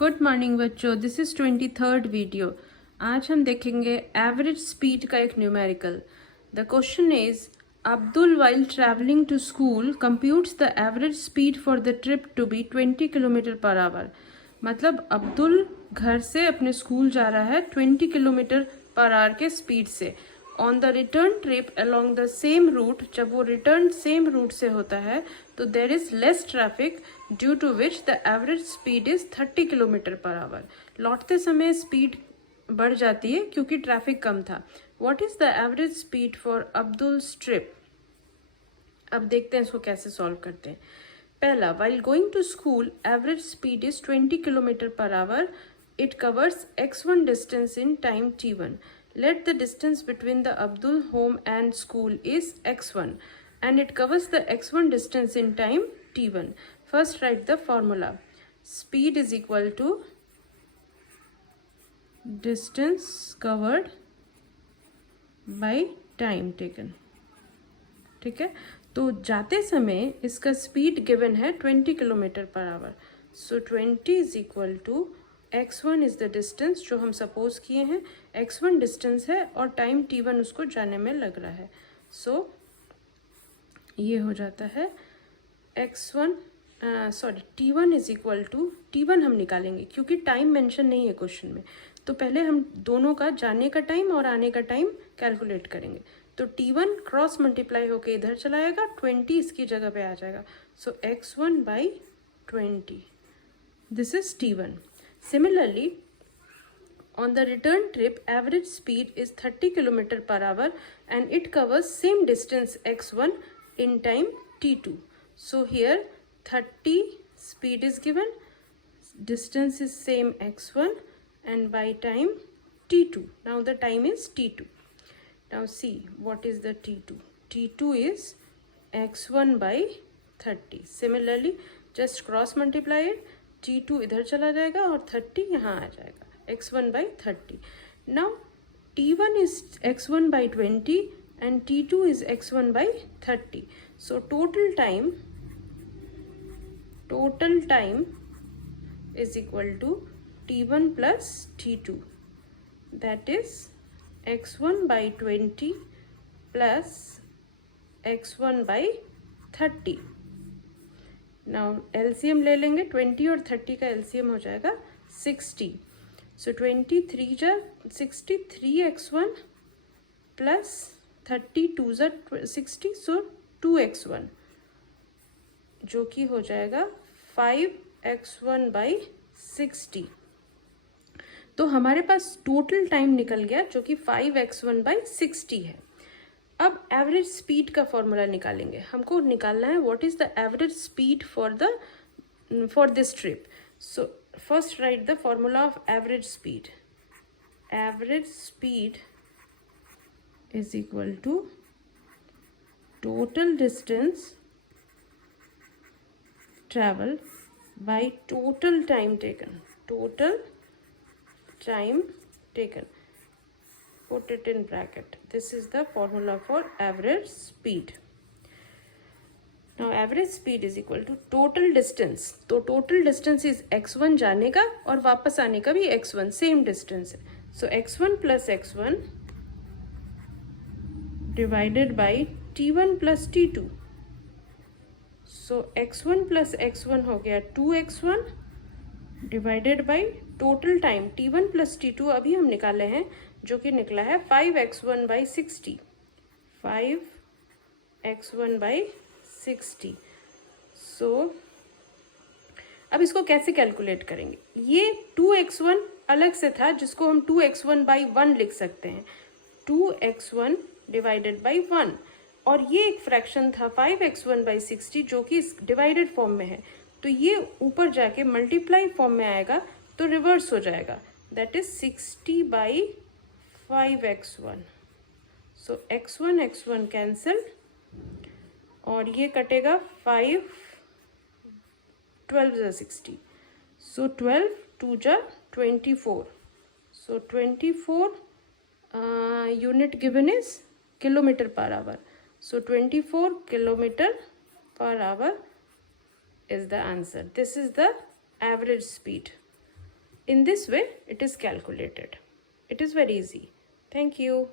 Good morning बच्चों, this is 23rd video. आज हम देखेंगे एवरेज स्पीड का एक numerical. The question is Abdul while travelling to school computes the average speed for the trip to be 20 kilometre per hour. मतलब अब्दुल घर से अपने स्कूल जा रहा है 20 किलोमीटर पर आवर के स्पीड से। On the return trip along the same route, जब वो रिटर्न सेम रूट से होता है तो there is less traffic due to which the average speed is 30 kilometre per hour. लौटते समय स्पीड बढ़ जाती है क्योंकि ट्रैफिक कम था। What is the average speed for Abdul's trip. अब देखते हैं इसको कैसे सॉल्व करते हैं। पहला, while going to school average speed is 20 kilometre per our. It covers x1 distance in time t1. Let the distance between the Abdul home and school is x1 and it covers the x1 distance in time t1. First write the formula. Speed is equal to distance covered by time taken. ठीक है, तो जाते समय इसका speed given है 20 kilometre per hour. So 20 is equal to x1 is the distance जो हम suppose किए हैं, x1 डिस्टेंस है और टाइम t1 उसको जाने में लग रहा है। सो ये हो जाता है x1 t1 is equal to, t1 हम निकालेंगे क्योंकि टाइम मेंशन नहीं है क्वेश्चन में, तो पहले हम दोनों का जाने का टाइम और आने का टाइम कैलकुलेट करेंगे। तो t1 क्रॉस मल्टीप्लाई होके इधर चला जाएगा, 20 इसकी जगह पे आ जाएगा। सो x1 by 20, this is t1। Similarly on the return trip average speed is 30 kilometre per our and it covers same distance x1 in time t2. So here 30 speed is given, distance is same x1 and by time t2. Now the time is t2. Now see what is the t2. t2 is x1 by 30. Similarly just cross multiply it, t2 इधर चला जाएगा और 30 यहाँ आ जाएगा, x1 by 30. Now t1 is x1 by 20 and t2 is x1 by 30. So total time is equal to t1 plus t2, that is x1 by 20 plus x1 by 30. Now LCM ले लेंगे, 20 और 30 का LCM हो जाएगा 60. So 23 जा 63 x1 plus 32 जा 60, so 2 x1 जो कि हो जाएगा 5 x1 by 60. तो हमारे पास टोटल टाइम निकल गया जो कि 5x1 by 60 है। अब एवरेज स्पीड का फॉर्मूला निकालेंगे। हमको निकालना है what is the average speed for this trip. So first write the formula of average speed. Average speed is equal to total distance travel by total time taken. Total time taken, put it in bracket. This is the formula for average speed. Now average speed is equal to total distance. तो total distance is x1 जाने का और वापस आने का भी x1, same distance है। So x1 plus x1 divided by t1 plus t2. So x1 plus x1 हो गया 2x1 divided by total time t1 plus t2 अभी हम निकाले हैं जो कि निकला है 5x1 by 60. 5x1 by 60. सो अब इसको कैसे कैलकुलेट करेंगे। ये 2x1 अलग से था जिसको हम 2x1 by 1 लिख सकते हैं, 2x1 डिवाइडेड बाई 1, और ये एक फ्रैक्शन था 5x1 by 60 जो कि डिवाइडेड फॉर्म में है, तो ये ऊपर जाके मल्टीप्लाई फॉर्म में आएगा तो रिवर्स हो जाएगा, that is 60 by 5x1. So x1 cancel और ये कटेगा 5 12 जा 60. सो 12 2 जा 24. सो 24 unit given is kilometre per hour. So 24 kilometre per our is the answer. This is the average speed. In this way, it is calculated. It is very easy. Thank you.